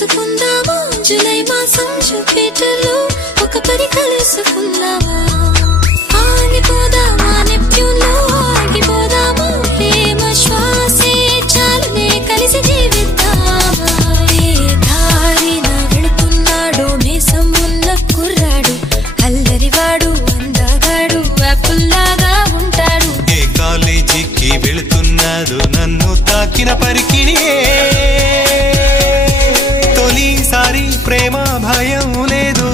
కలుసుకుందామా July మాసం జూపిటర్లో ఒక పని కలుసుకుందామా ఆగిపోదామా నెప్ట్యూన్లో ఆగిపోదామా ప్రేమ శ్వాసే చాలునే కలిసి జీవిద్దామా ఏ దారిన వెళుతున్నాడో మీసం ఉన్న కుర్రాడు అల్లరివాడు అందగాడు యాపిల్లాగా ఉంటాడు ఏ కాలేజీకి వెళుతున్నాడు నన్ను తాకిన పరికిణియే తొలిసారి ప్రేమ భయం లేదు